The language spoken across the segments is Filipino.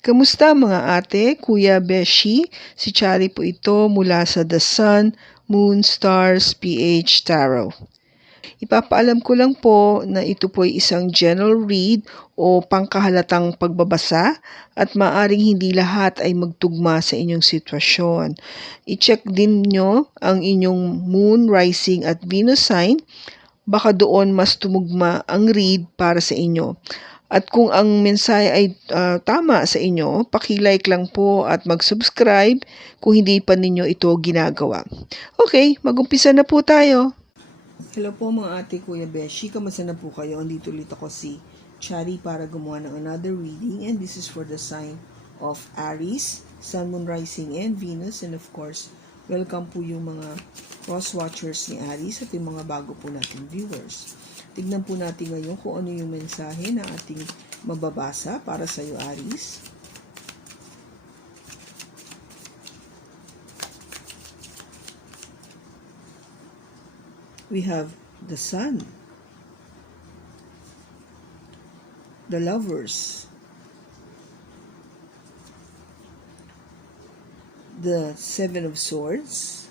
Kamusta mga ate, kuya, beshi? Si Chari po ito mula sa The Sun, Moon, Stars, PH Tarot. Ipapaalam ko lang po na ito po ay isang general read o pangkahalatang pagbabasa at maaring hindi lahat ay magtugma sa inyong sitwasyon. I-check din nyo ang inyong Moon, Rising at Venus sign. Baka doon mas tumugma ang read para sa inyo. At kung ang mensahe ay tama sa inyo, paki-like lang po at mag-subscribe kung hindi pa ninyo ito ginagawa. Okay, mag-umpisa na po tayo. Hello po mga ate, kuya, beshi. Kamusta na po kayo? Andito ulit ako si Chari para gumawa ng another reading. And this is for the sign of Aries, Sun, Moon, Rising, and Venus. And of course, welcome po yung mga cross-watchers ni Aries at yung mga bago po nating viewers. Tignan po natin ngayon kung ano yung mensahe na ating mababasa para sa iyo, Aries. We have the Sun, the Lovers, the Seven of Swords,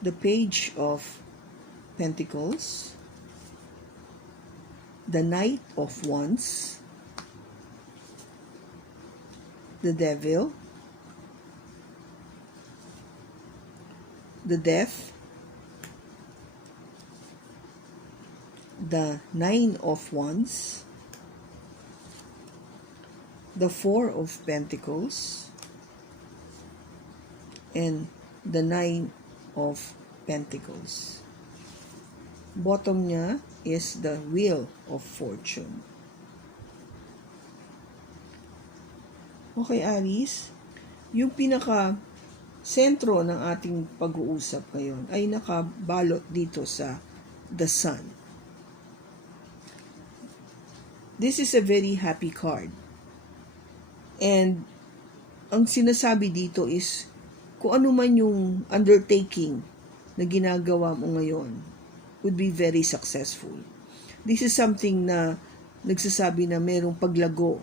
the Page of Pentacles, the Knight of Wands, the Devil, the Death, the Nine of Wands, the Four of Pentacles, and the Nine of Pentacles. Bottom niya is the Wheel of Fortune. Okay, Aries, yung pinaka sentro ng ating pag-uusap ngayon ay nakabalot dito sa the Sun. This is a very happy card. And ang sinasabi dito is kung ano man yung undertaking na ginagawa mo ngayon would be very successful. This is something na nagsasabi na merong paglago.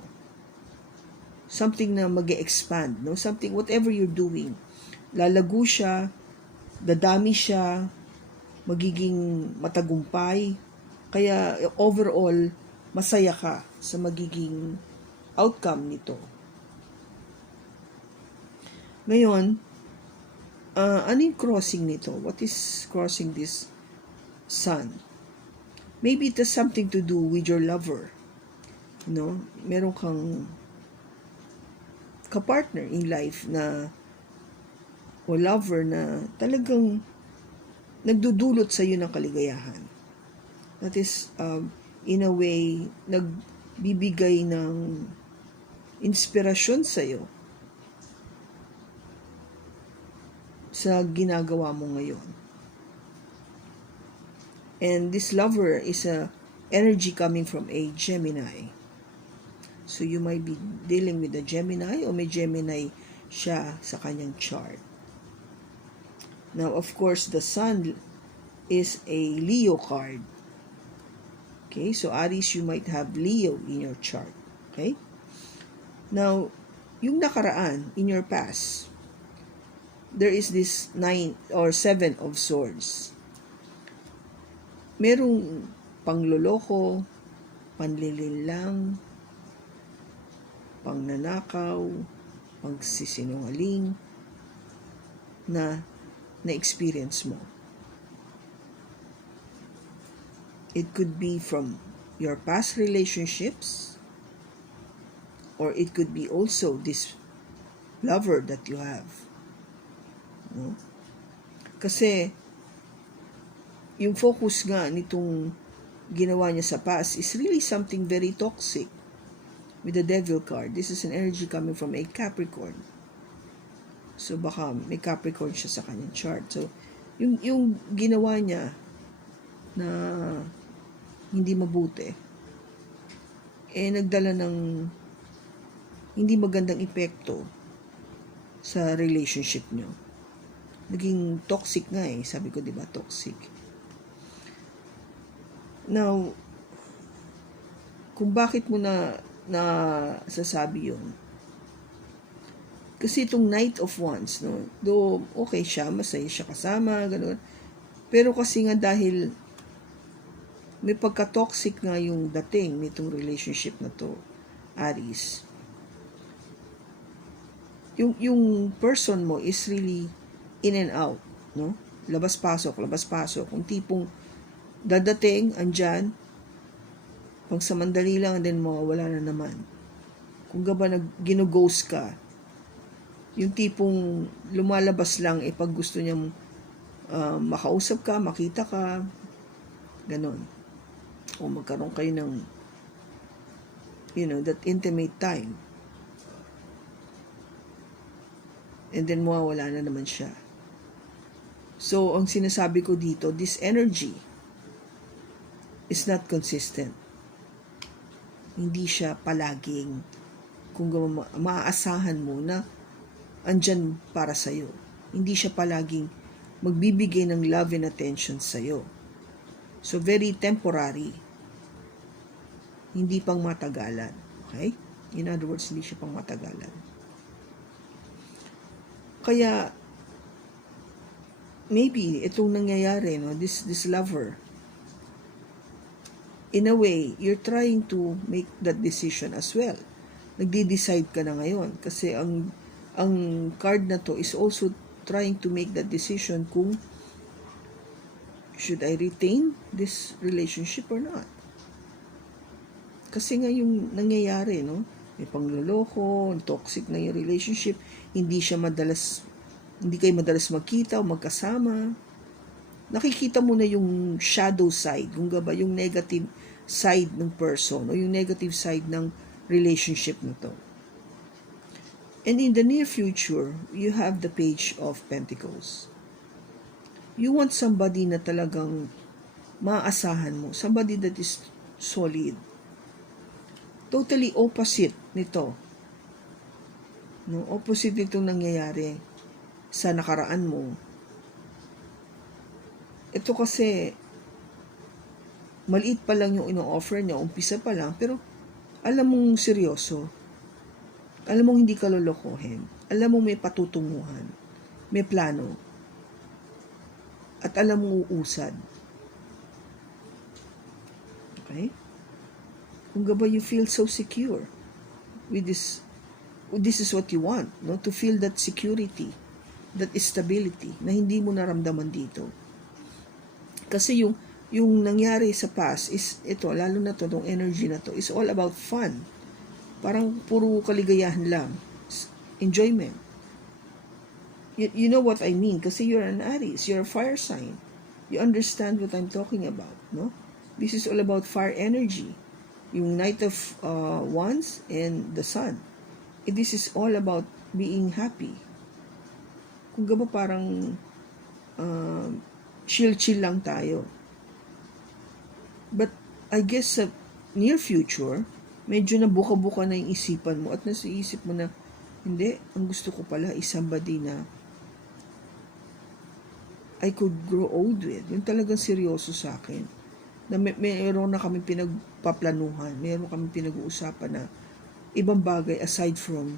Something na mag-expand, no? Something, whatever you're doing, lalago siya, dadami siya, magiging matagumpay. Kaya overall, masaya ka sa magiging outcome nito. Ngayon, ano yung crossing nito? What is crossing this Sun? Maybe it has something to do with your lover. No? Meron kang kapartner in life na o lover na talagang nagdudulot sa iyo ng kaligayahan. That is, in a way, nagbibigay ng inspirasyon sa iyo sa ginagawa mo ngayon. And this lover is a energy coming from a Gemini. So you might be dealing with a Gemini o may Gemini siya sa kanyang chart. Now, of course, the Sun is a Leo card. Okay, so Aries, you might have Leo in your chart. Okay? Now, yung nakaraan, in your past, there is this 9 or 7 of Swords. Merong pangloloko, panlilinlang, pangnanakaw, pagsisinungaling na na-experience mo. It could be from your past relationships, or it could be also this lover that you have. No? Kasi yung focus nga nitong ginawa niya sa past is really something very toxic with the Devil card. This is an energy coming from a Capricorn. So baka may Capricorn siya sa kanyang chart. So yung ginawa niya na hindi mabuti nagdala ng hindi magandang epekto sa relationship niyo. Naging toxic nga sabi ko, 'di ba, toxic. Now, kung bakit mo na sasabi yun. Kasi itong Knight of Wands, no? Though, okay siya, masaya siya kasama, gano'n. Pero kasi nga dahil may pagka-toxic nga yung dating nitong relationship na to, Aries. Yung person mo is really in and out, no? Labas-pasok. Kung tipong dadating, andyan, pag sa mandali lang, and then mawawala na naman. Kung gaba gino-ghost ka, yung tipong lumalabas lang pag gusto niyang makausap ka, makita ka, ganon. O magkaroon kayo ng, that intimate time. And then mawawala na naman siya. So, ang sinasabi ko dito, this energy is not consistent. Hindi siya palaging, kung maaasahan mo na andyan para sa'yo. Hindi siya palaging magbibigay ng love and attention sa'yo. So, very temporary. Hindi pang matagalan. Okay? In other words, hindi siya pang matagalan. Kaya, maybe, itong nangyayari, no, this lover, in a way, you're trying to make that decision as well. Nagde-decide ka na ngayon. Kasi ang card na to is also trying to make that decision kung should I retain this relationship or not. Kasi nga yung nangyayari, no? May pangloloko, toxic na yung relationship, hindi kayo madalas magkita o magkasama. Nakikita mo na yung shadow side, kung ba yung negative side ng person o yung negative side ng relationship na to. And in the near future, you have the Page of Pentacles. You want somebody na talagang maaasahan mo, somebody that is solid. Totally opposite nito. No, opposite nitong nangyayari sa nakaraan mo. Ito kasi maliit pa lang yung ino-offer niya, umpisa pa lang, pero alam mong seryoso. Alam mong hindi ka lolokohin. Alam mong may patutunguhan. May plano. At alam mong uusad. Okay? Kung gaba you feel so secure with this is what you want, no? To feel that security, that stability na hindi mo naramdaman dito. Kasi yung nangyari sa past is ito, lalo na to, yung energy na to, is all about fun. Parang puro kaligayahan lang. Enjoyment. You know what I mean? Kasi you're an Aries. You're a fire sign. You understand what I'm talking about, no? This is all about fire energy. Yung Knight of Wands and the Sun. This is all about being happy. Kung gaba parang chill lang tayo. But I guess sa near future, medyo na buka-buka na yung isipan mo at nasa isip mo na, hindi, ang gusto ko pala is somebody na I could grow old with. Yung talagang seryoso sa akin. Na mayroon na kami pinagpaplanuhan, mayroon kami pinag-uusapan na ibang bagay aside from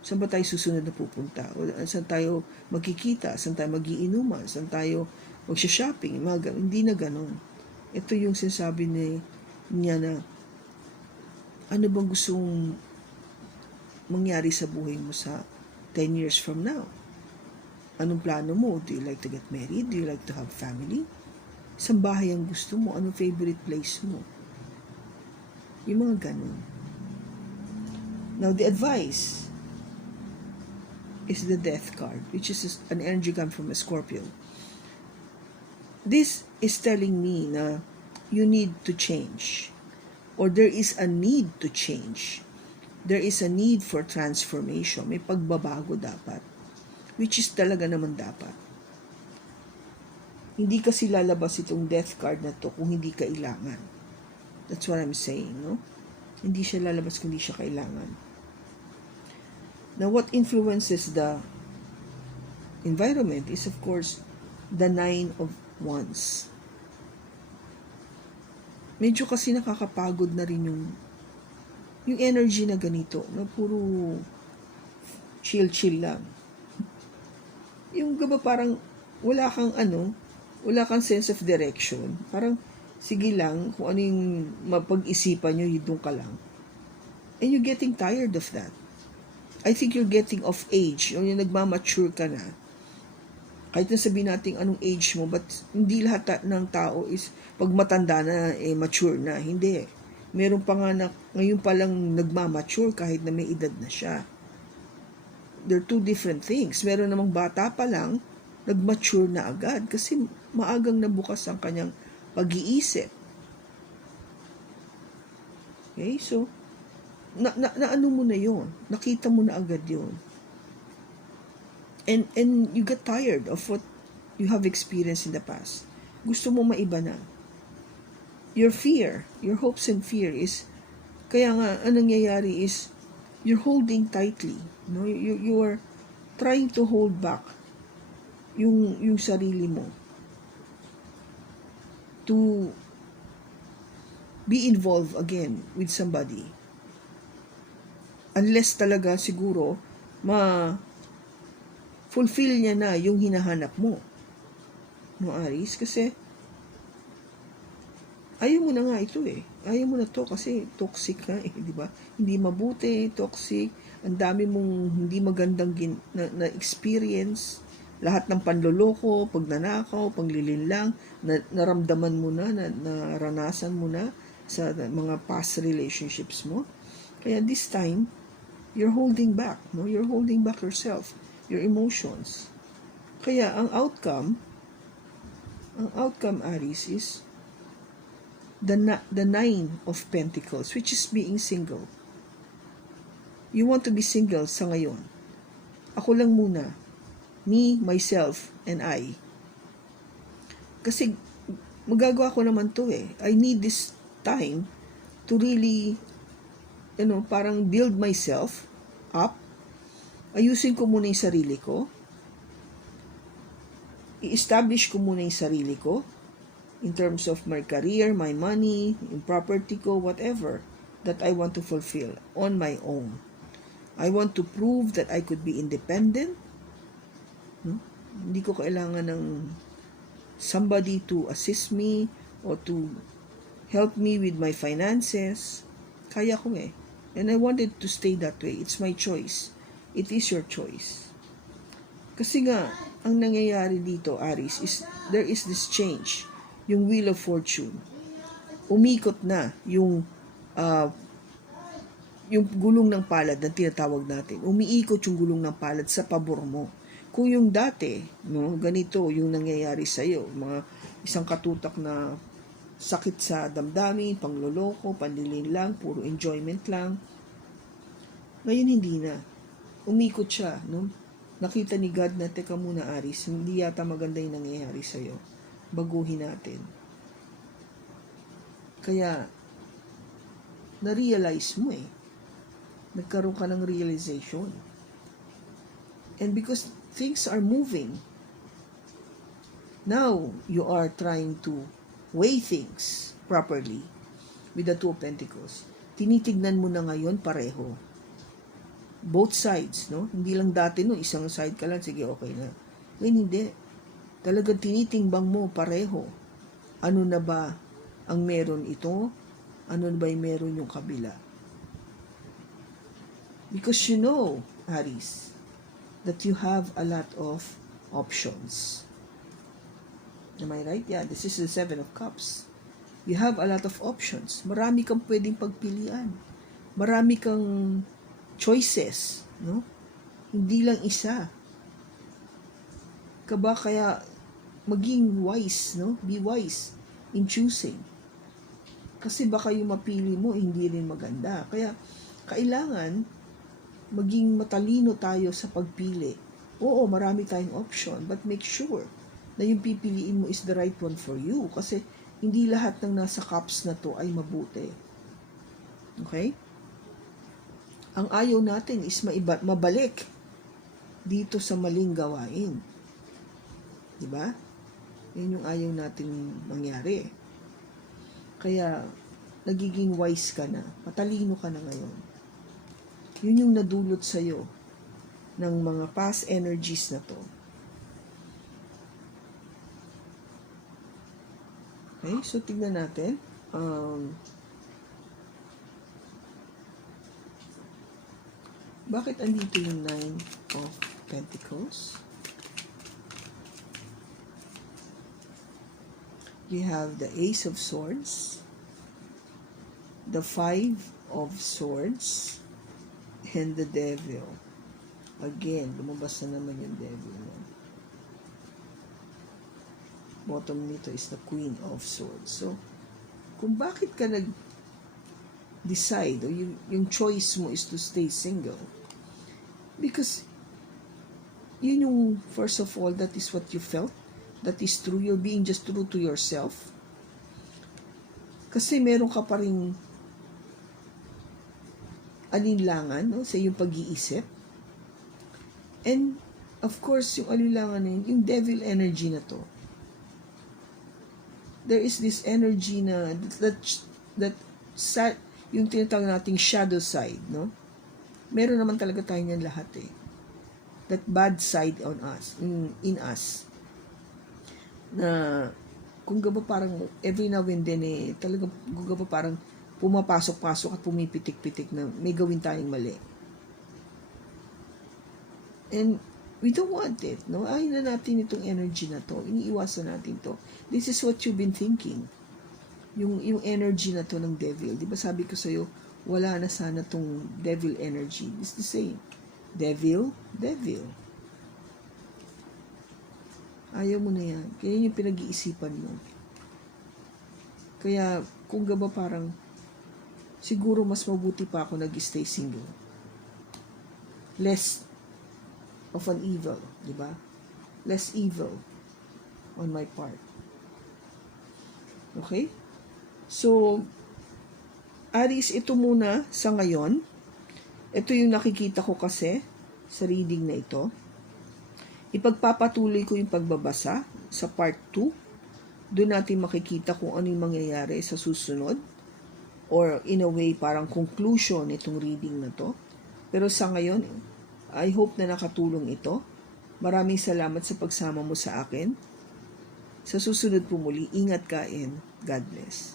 saan ba tayo susunod na pupunta, o saan tayo magkikita, saan tayo magiinuman, saan tayo magsha-shopping, hindi na ganon. Ito yung sinasabi niya na ano bang gustong mangyari sa buhay mo sa 10 years from now? Anong plano mo? Do you like to get married? Do you like to have family? Isang bahay ang gusto mo? Anong favorite place mo? Yung mga ganun. Now, the advice is the Death card, which is an energy come from a Scorpio. This is telling me na you need to change, or there is a need to change. There is a need for transformation. May pagbabago dapat, which is talaga naman dapat. Hindi kasi lalabas itong Death card na to kung hindi kailangan. That's what I'm saying, no? Hindi siya lalabas kung hindi siya kailangan. Now, what influences the environment is, of course, the 9 of Wands. medyo kasi nakakapagod na rin yung energy na ganito, na puro chill-chill lang. Yung gaba parang wala kang sense of direction. Parang, sige lang, kung ano yung mapag-isipan nyo, yun doon ka lang. And you're getting tired of that. I think you're getting of age. Yung nagmamature ka na. Kahit na sabihin natin anong age mo, but hindi lahat ng tao is, pag matanda na, mature na. Hindi. Meron pa nga na, ngayon pa lang nagmamature kahit na may edad na siya. They're two different things. Meron namang bata pa lang, nag-mature na agad kasi maagang nabukas ang kanyang pag-iisip. Okay, so, ano mo na yon, nakita mo na agad yon, and you get tired of what you have experienced in the past. Gusto mo maiba na. Your hopes and fear is, kaya nga, anong nangyayari is, you're holding tightly. No? You are trying to hold back yung sarili mo to be involved again with somebody. Unless talaga siguro fulfill niya na yung hinahanap mo. No, Aries? Kasi ayaw mo na nga ito eh. Ayaw mo na to kasi toxic ka eh, di ba? Hindi mabuti, toxic. Ang dami mong hindi magandang na experience. Lahat ng panloloko, pagnanakaw, panglilinlang, naramdaman mo na, naranasan mo na sa mga past relationships mo. Kaya this time, you're holding back, no? You're holding back yourself, your emotions. Kaya ang outcome, Aries, is the Nine of Pentacles, which is being single. You want to be single sa ngayon. Ako lang muna. Me, myself, and I. Kasi magagawa ko naman to eh. I need this time to really, parang build myself up. Ayusin ko muna yung sarili ko. I-establish ko muna yung sarili ko in terms of my career, my money, yung property ko, whatever that I want to fulfill on my own. I want to prove that I could be independent. Hindi ko kailangan ng somebody to assist me or to help me with my finances. Kaya ko eh. And I wanted to stay that way. It's my choice. It is your choice. Kasi nga, ang nangyayari dito, Aries, is there is this change. Yung Wheel of Fortune. Umikot na yung gulong ng palad na tinatawag natin. Umiikot yung gulong ng palad sa pabor mo. Kung yung dati, ganito yung nangyayari sa'yo, mga isang katutak na sakit sa damdamin, pangloloko, panlilinlang, puro enjoyment lang. Ngayon hindi na. Umikot siya. Nakita ni God na, teka muna Aries, hindi yata maganda yung nangyayari sa'yo. Baguhin natin. Kaya, na-realize mo eh. Nagkaroon ka ng realization. And because things are moving, now you are trying to weigh things properly with the Two of Pentacles. Tinitignan mo na ngayon pareho. Both sides, no? Hindi lang dati, isang side ka lang, sige, okay na. Ngayon, hindi. Talagang tinitimbang mo pareho. Ano na ba ang meron ito? Ano na ba yung meron yung kabila? Because Aries, that you have a lot of options. Am I right? Yeah, this is the Seven of Cups. You have a lot of options. Marami kang pwedeng pagpilian. Marami kang choices, no? Hindi lang isa. Kaya maging wise, no? Be wise in choosing. Kasi baka yung mapili mo hindi rin maganda. Kaya kailangan maging matalino tayo sa pagpili. Oo, marami tayong option, but make sure na yung pipiliin mo is the right one for you. Kasi hindi lahat ng nasa cups na to ay mabuti. Okay? Ang ayaw natin is mabalik dito sa maling gawain. Diba? Yan yung ayaw natin mangyari. Kaya, nagiging wise ka na. Matalino ka na ngayon. Yun yung nadulot sa'yo ng mga past energies na to. Okay, so tignan natin. Bakit andito yung 9 of Pentacles? You have the Ace of Swords, the 5 of Swords, and the Devil. Again, lumabas na naman yung Devil. Bottom nito is the Queen of Swords. So, kung bakit ka nag-decide, o yung choice mo is to stay single, because yun yung, first of all, that is what you felt. That is true. You're being just true to yourself. Kasi meron ka pa rin alinlangan, no, sa iyong pag-iisip. And, of course, yung alinlangan na yun, yung devil energy na to. There is this energy na, yung tinatawag nating shadow side, no? Meron naman talaga tayo niyan lahat eh. That bad side on us, in us. Na kung gaba parang every now and then eh, talagang kung gaba parang pumapasok-pasok at pumipitik-pitik na may gawin tayong mali. And we don't want it, no? Ayaw na natin itong energy na to. Iniiwasan natin to. This is what you've been thinking. Yung energy na to ng devil. Di ba sabi ko sa'yo, wala na sana tong devil energy. It's the same. Devil. Ayaw mo na yan. Kaya yung pinag-iisipan mo. Kaya, kung gaba parang, siguro mas mabuti pa ako nag-stay single. Less of an evil, di ba? Less evil on my part. Okay? So, Aries, ito muna sa ngayon. Ito yung nakikita ko kasi sa reading na ito. Ipagpapatuloy ko yung pagbabasa sa part 2. Doon natin makikita kung ano yung mangyayari sa susunod. Or in a way, parang conclusion itong reading na to. Pero sa ngayon, I hope na nakatulong ito. Maraming salamat sa pagsama mo sa akin. Sa susunod po muli, ingat ka and God bless.